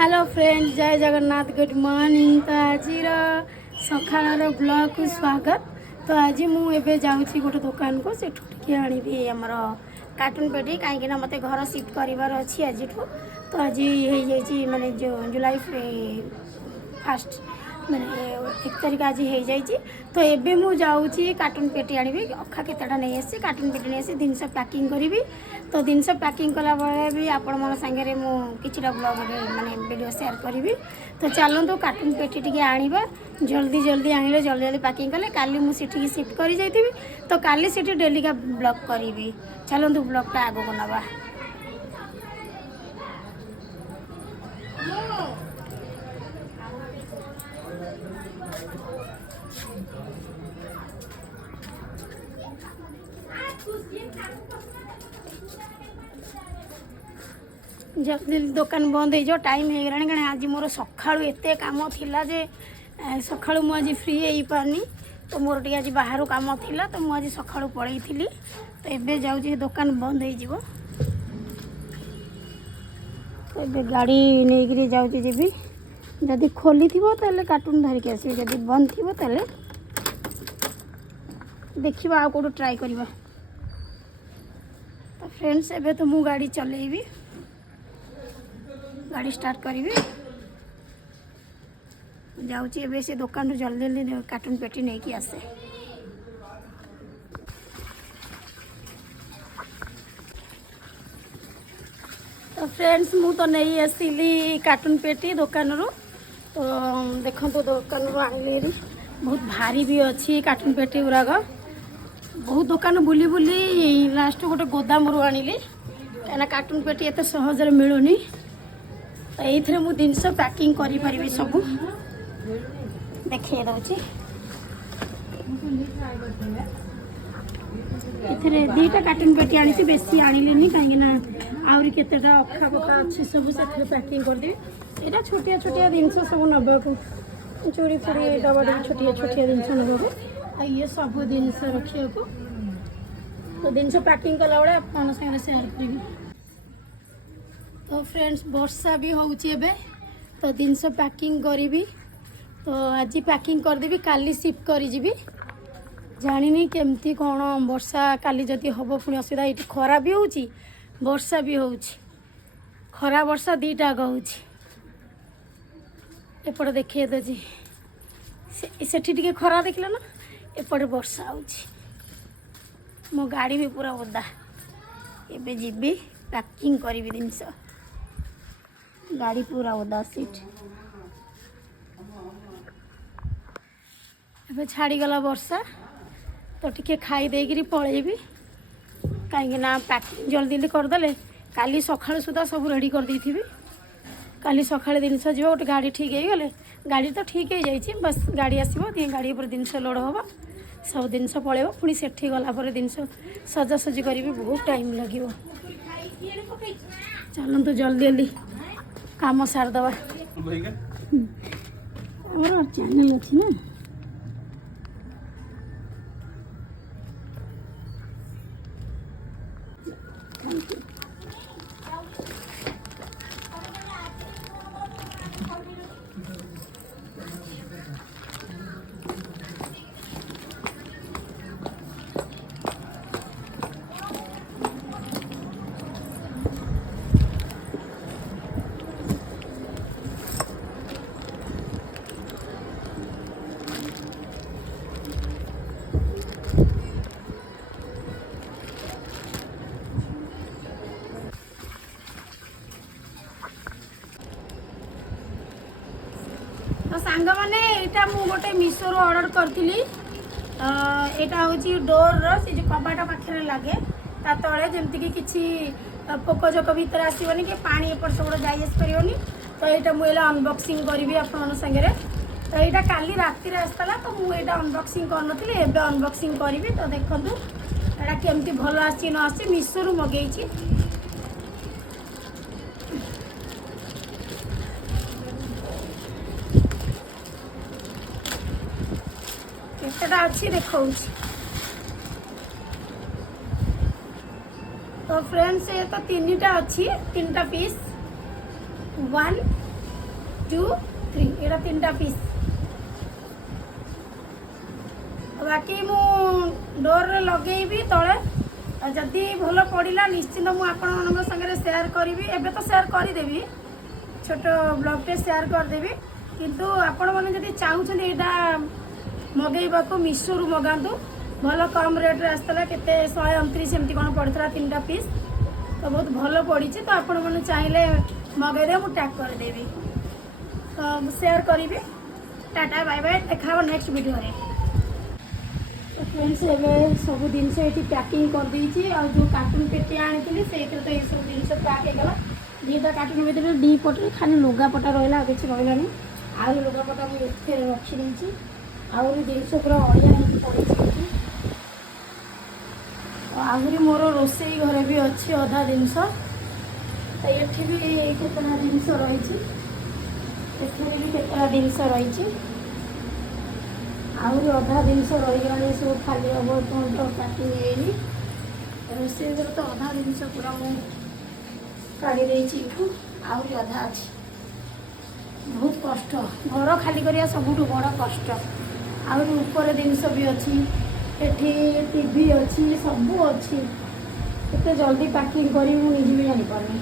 Hello friends, जय Jagannath, good morning. तो आज सकाळ ब्लॉग को स्वागत। तो आज मुझे जाऊँगी गोटे दुकान को सेठू टिके आनिबी आमर कार्टून पेटी कहीं मत घर सिफ्ट करार अच्छी आज। तो आज माने जुलाई फास्ट माने 1 तारिख आज हो जाए। तो एबे मु जाऊँगी कार्टून पेटी आनिबी। अखा केतेटा नहीं आसी कार्टून पेटी नहीं आसी जिनस पैकिंग करी। तो जिनस पैकिंग कला बेले भी आपण मन सांगे मु किछिटा ब्लॉग माने वीडियो शेयर करी। तो चलतु कार्टून पेटी टिके आनिबा। जल्दी जल्दी आनिले जल्दी जल्दी पैकिंग कले काली मु सिटी शिफ्ट करी जाइथिबी। तो काली सिटी डेली का ब्लॉग करी। चलतु ब्लॉगटा आगो को नबा। जल्दी दुकान बंद हो टाइम हो गलानी कहीं आज मोर सका एत कम थिला जे सका मुझे फ्री हो पारनी। तो मोर टी आज बाहर कम थिला तो मुझे सका पलई थी। तो एबे जाऊँ दुकान बंद हो तो एबे गाड़ी नहीं जाऊँगी जी। जदि खोली थी तो कार्टून धरिक आस जदि बंद थी तो देखा आउ कौट ट्राए करवा। तो फ्रेंड्स एबे तो मु गाड़ी चलेबी गाड़ी स्टार्ट करी जाऊँगी एबे से दुकान जल्दी जल्दी कार्टून पेटी नहीं कि आसे। तो फ्रेंड्स मु तो नहीं आसली कार्टून पेटी दुकान रू। तो देखो तो दुकान रू आनिली बहुत भारी भी अच्छी कार्टून पेटी गुराक। बहुत दुकान बुली बुली लास्ट गोटे गोदाम रू आनिली कहीं कार्टून पेटी एत सहजरे मिलूनी। तो ये मुझे जिनस पैकिंग करी सब देखे दूसरी। ये दीटा कार्टून पेटी आनी बेसी आनिली कहीं आहरी केतेटा अखा बखा अच्छी सब से पैकिंग करदेवी। यहाँ छोटिया छोटिया जिनस सब नबाक चूड़ी फुड़ी डबा छोटिया छोटिया जिनस नबाक ये सब जिनस रखा। तो जिनस पैकिंग कला बेले आप शेयर करी। तो फ्रेंड्स वर्षा भी होउची एबे तो जिनस पैकिंग करी। तो आज पैकिंग करदेवी काली शिफ्ट करी जीवी। जानी केमती कौन वर्षा काली जदि हम पुणी असुविधा। ये खरा भी होउची वर्षा भी होउची खरा वर्षा दीटा होउची। एपट देखे दे सेठी टिके खरा देखल ना एपटे वर्षा होउची। मो गाड़ी भी पूरा ओदा। एबे जीवी पैकिंग करी जिनस गाड़ी पूरा ओदा सीट। एबे छाड़ीगला वर्षा तो टिके खाई देगी पलैबी कहीं पैकिंग जल्दी जल्दी करदे काली सका सुधा सब रेडी कर देथि। काली सका जिनस जो गोटे गाड़ी ठीक हो गले गाड़ी तो ठीक हो जाए बस गाड़ी आसो गाड़ी पर जिनस लोड हम सब जिनस पलैब पुणी सेठी गलापर जिनस सजासजी करी बहुत टाइम लगे। चलतु जल्दी जल्दी काम सारदे। और चैनल अच्छी ना तो सांग मैंने यहाँ मुझे गोटे मीशो ऑर्डर करी। यहाँ हूँ डोर रे जो कबाट पाखे लगे ता तले जमती किसी पोकजोक भीतर आसोनी कि पा एपट सेपट जाइए। तो यहाँ मुझे अनबक्सिंग करी आपण सागर। तो यहाँ काली राति आसला तो मुझे अनबक्सिंग करनी एवं अनबक्सिंग करी। तो देखो यहाँ केमती भल आसी न आसी मीशो रू मगेई। केतेटा अच्छी देखा। तो फ्रेंड्स ये तो 3टा अच्छी 3टा पीस 1 2 3 ଏଇଟା 3ଟା ପିସ୍। ବାକି ମୁଁ ଡୋରରେ ଲଗେଇବି ତଳେ, ଯଦି ଭଲ ପଡ଼ିଲା ନିଶ୍ଚିନ୍ତ ମୁଁ ଆପଣମାନଙ୍କ ସାଙ୍ଗରେ ସେୟାର କରିବି। ଏବେ ତ ସେୟାର କରିଦେବି, ଛୋଟ ବ୍ଲଗ୍ଟେ ସେୟାର କରିଦେବି। କିନ୍ତୁ ଆପଣମାନେ ଯଦି ଚାହୁଁଛନ୍ତି ଏଇଟା ମଗେଇବାକୁ ମିଶୋରୁ ମଗାନ୍ତୁ। ଭଲ କମ୍ ରେଟ୍ରେ ଆସିଥିଲା, କେତେ 129 ଏମିତି କ'ଣ ପଡ଼ିଥିଲା 3ଟା ପିସ୍। ତ ବହୁତ ଭଲ ପଡ଼ିଛି। ତ ଆପଣମାନେ ଚାହିଁଲେ ମଗେଇଦେବେ, ମୁଁ ଟ୍ୟାଗ୍ କରିଦେବି। ତ ମୁଁ ସେୟାର କରିବି। ଟାଟା ବାଏ ବାଏ, ଦେଖା ହେବ ନେକ୍ସଟ ଭିଡ଼ିଓରେ। फ्रेंड्स ଏବେ ସବୁ ଜିନିଷ ଏଠି ପ୍ୟାକିଂ କରିଦେଇଛି। ଆଉ ଯେଉଁ କାର୍ଟୁନ୍ ପେଟି ଆଣିଥିଲି ସେଇଥିରେ ତ ଏସବୁ ଜିନିଷ ପ୍ୟାକ୍ ହେଇଗଲା। ଦୁଇଟା କାର୍ଟୁନ୍ ଭିତରେ ଦୁଇ ପଟରେ ଖାଲି ଲୁଗାପଟା ରହିଲା, ଆଉ କିଛି ରହିଲାନି। ଆହୁରି ଲୁଗାପଟା ମୁଁ ଏଥିରେ ରଖିଦେଇଛି। ଆହୁରି ଜିନିଷ ପୁରା ଅଳିଆ ହେଇକି ପଡ଼ିଛି ଏଠି। ଆହୁରି ମୋର ରୋଷେଇ ଘରେ ବି ଅଛି ଅଧା ଜିନିଷ। ତ ଏଠି ବି କେତେଟା ଜିନିଷ ରହିଛି, ଏଥିରେ ବି କେତେଟା ଜିନିଷ ରହିଛି। ଆହୁରି ଅଧା ଜିନିଷ ରହିଗଲାଣି, ସବୁ ଖାଲି ହେବ ଏପର୍ଯ୍ୟନ୍ତ ପ୍ୟାକିଂ ହେଇନି। ରୋଷେଇ ଘରେ ତ ଅଧା ଜିନିଷ ପୁରା ମୁଁ କାଢ଼ି ଦେଇଛି ଏଠୁ, ଆହୁରି ଅଧା ଅଛି। ବହୁତ କଷ୍ଟ, ଘର ଖାଲି କରିବା ସବୁଠୁ ବଡ଼ କଷ୍ଟ। ଆହୁରି ଉପରେ ଜିନିଷ ବି ଅଛି, ଏଠି ଟିଭି ଅଛି, ସବୁ ଅଛି। କେତେ ଜଲ୍ଦି ପ୍ୟାକିଂ କରିବି ମୁଁ ନିଜେ ବି ଜାଣିପାରୁନି।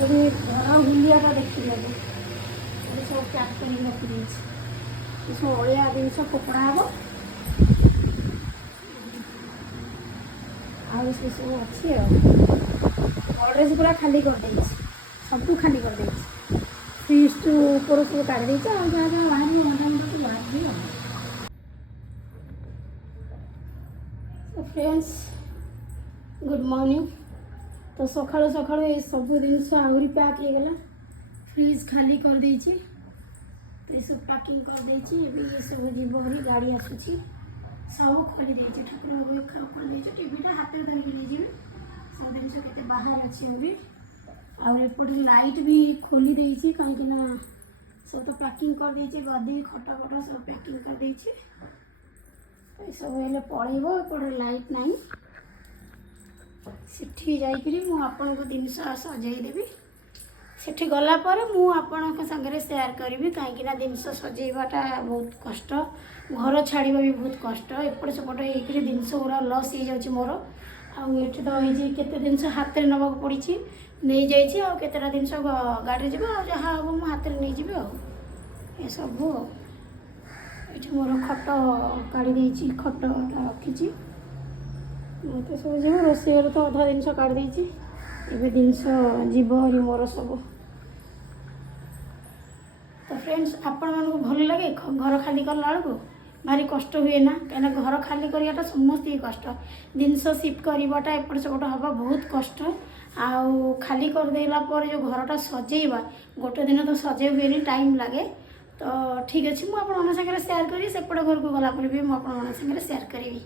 ଏଠି ଘର ବୁଲିଆଟା ଦେଖିବାକୁ ସବୁ ପ୍ୟାକ୍ କରିକି ରଖିଦେଇଛି। ସବୁ ଅଳିଆ ଜିନିଷ ଫୋପଡ଼ା ହେବ, ଆଉ ସେସବୁ ଅଛି। ଆଉ ଗଡ଼ରେଜ ପୁରା ଖାଲି କରିଦେଇଛି, ସବୁ ଖାଲି କରିଦେଇଛି। ଫ୍ରିଜ୍ ଉପରୁ ସବୁ କାଢ଼ି ଦେଇଛି, ଆଉ ଯାହା ଯାହା ବାହାରିବ ଅଣ୍ଡା ସବୁ ବାହାରିଯିବ। Friends good morning. तो सकाळु सकाळु ये सब जिनस आहरी पैक हो गला, फ्रिज खाली कर देछि, तो ये सब पैकिंग कर देछि। ये सब जीव हरी गाड़ी आसुची, सब खोली देछि, ठाकुर कर देछि। टीवीटा हाथ में धरिक ले जीवे, सब जिनस केते बाहर अछि अभी। और एपटे लाइट भी खोली देछि, कहीं ना सब तो पैकिंग कर देछि। गदी खटा खटा सब पैकिंग कर देछि। ये सब हेले पड़ेबो, एपटे लाइट नहीं। सेठी जाइकरी मु आपन को जिनस सजाइदेवी। सेठी गला पर मु आपन संगे शेयर करी, कहीं जिनस सजेवाटा बहुत कष्ट, घर छाड़वा भी बहुत कष्ट। एपट सेपट होकर जिनस गुरा लस हो जाए मोर। आठ तो ये केते जिनस हाथ में नवा पड़ी नहीं जाइए, आ केतेटा जिनस गाड़ी जी जहाँ हम मो हाथ में नहीं जी। ये सब ये मोर खट काढ़ी खटा रखी मत सब जीव रोषेई तो अधा जिनस काढ़ी एवं जिनस जीव हरी मोर सब। तो फ्रेंड्स आपण मानक भल लगे घर खाली कला बेलू भारी कष्ट हुए ना, कहीं घर खाली कराटा समस्त ही कष्ट। जिनस सिफ्ट करवाटा एपट सेपट हवा बहुत कष्ट। आउ खाली करदेला पर जो घरटा सजेवा गोटे दिन तो सजे हुए, टाइम लगे। तो ठीक अच्छे मुझे सागर सेयार करी, सेपट घर को गला भी मुझे सागर सेयार करी।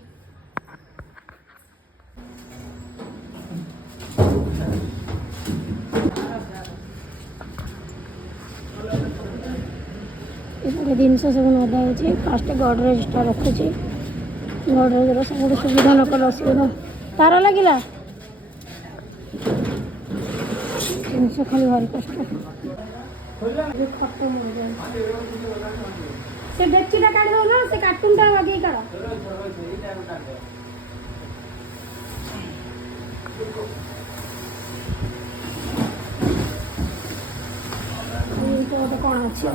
जिनस सब नदा हो फास्ट गडरेजा रखुची, गडरेजर सब सुविधा न कल असुविधा तार लगे जिनस खाली भारी कष्ट। से डेक्चीटा काढ़ दो ना, से कार्टूनटा लगे काढ़। तो कौन अच्छी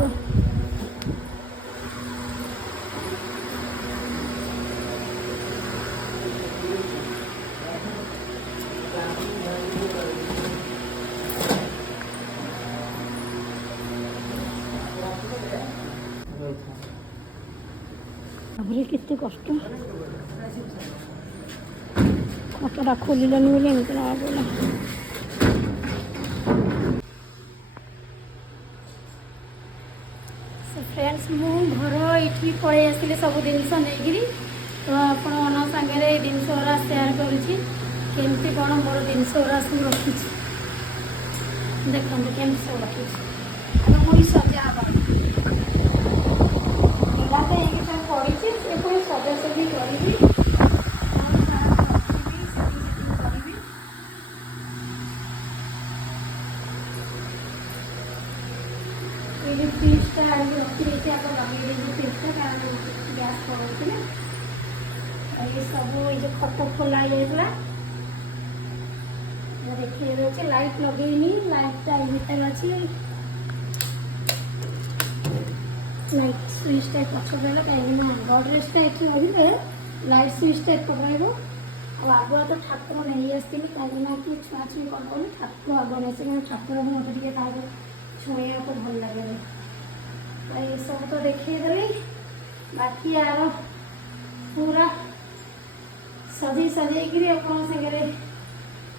केते कष्ट। खटटा खोलिलानी बोले एमती ना बोला। फ्रेंड्स मु घर ये पलि आसली सब जिनस नहीं, तो आपण सागर जिनस गुरा सेयार करुँची केमती कौन मोर जिनस गुरा सब रखी देखते केमती सब रखी। अगर मुझे सजा पिला तो ये सब पड़ी से पुणी सजासजी करी। ये फ्रिजटा रखी आप लगे फ्रिजटा कारण गैस पड़े ये सब ये खट खोला जाता देखिए लाइट लगेनी लाइटा भीतर अच्छी लाइट स्विचटा पछ देले कहीं गडरेजटा ये रही लाइट स्विचटा एपट रहा आगुआ तो ठाकुर नहीं आसती कहीं कि छुआ छुई कर ठाकुर आग नहीं से ठाकुर मत छुआ को भल लगे ये सब तो देखिए बाकी यार पूरा सजी सजेकरी अपन सागे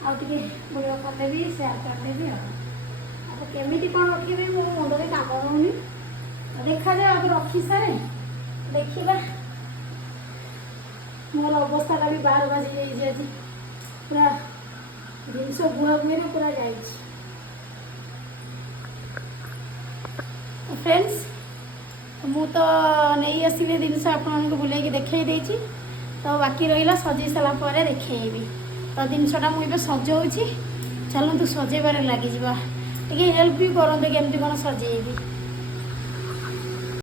आगे भिडियो करदेवी सेयार करदेवी केमी कौन रखी मो मुंडे काम रोनी देखा जाए आगे रखी सारे देखा मोर अवस्था भी 12 बाजी जाइए आज पूरा जिनस बुआ बुए पूरा जा फ्रेंड्स मु तो नहीं आसली जिनस आपको बुलाई देखई देती तो बाकी रहा सजे सारापर देखी तो जिनसटा मुझे सजाऊँगी चलतु सजेबार लगी टे हेल्प भी करते केमती कौन सजेबी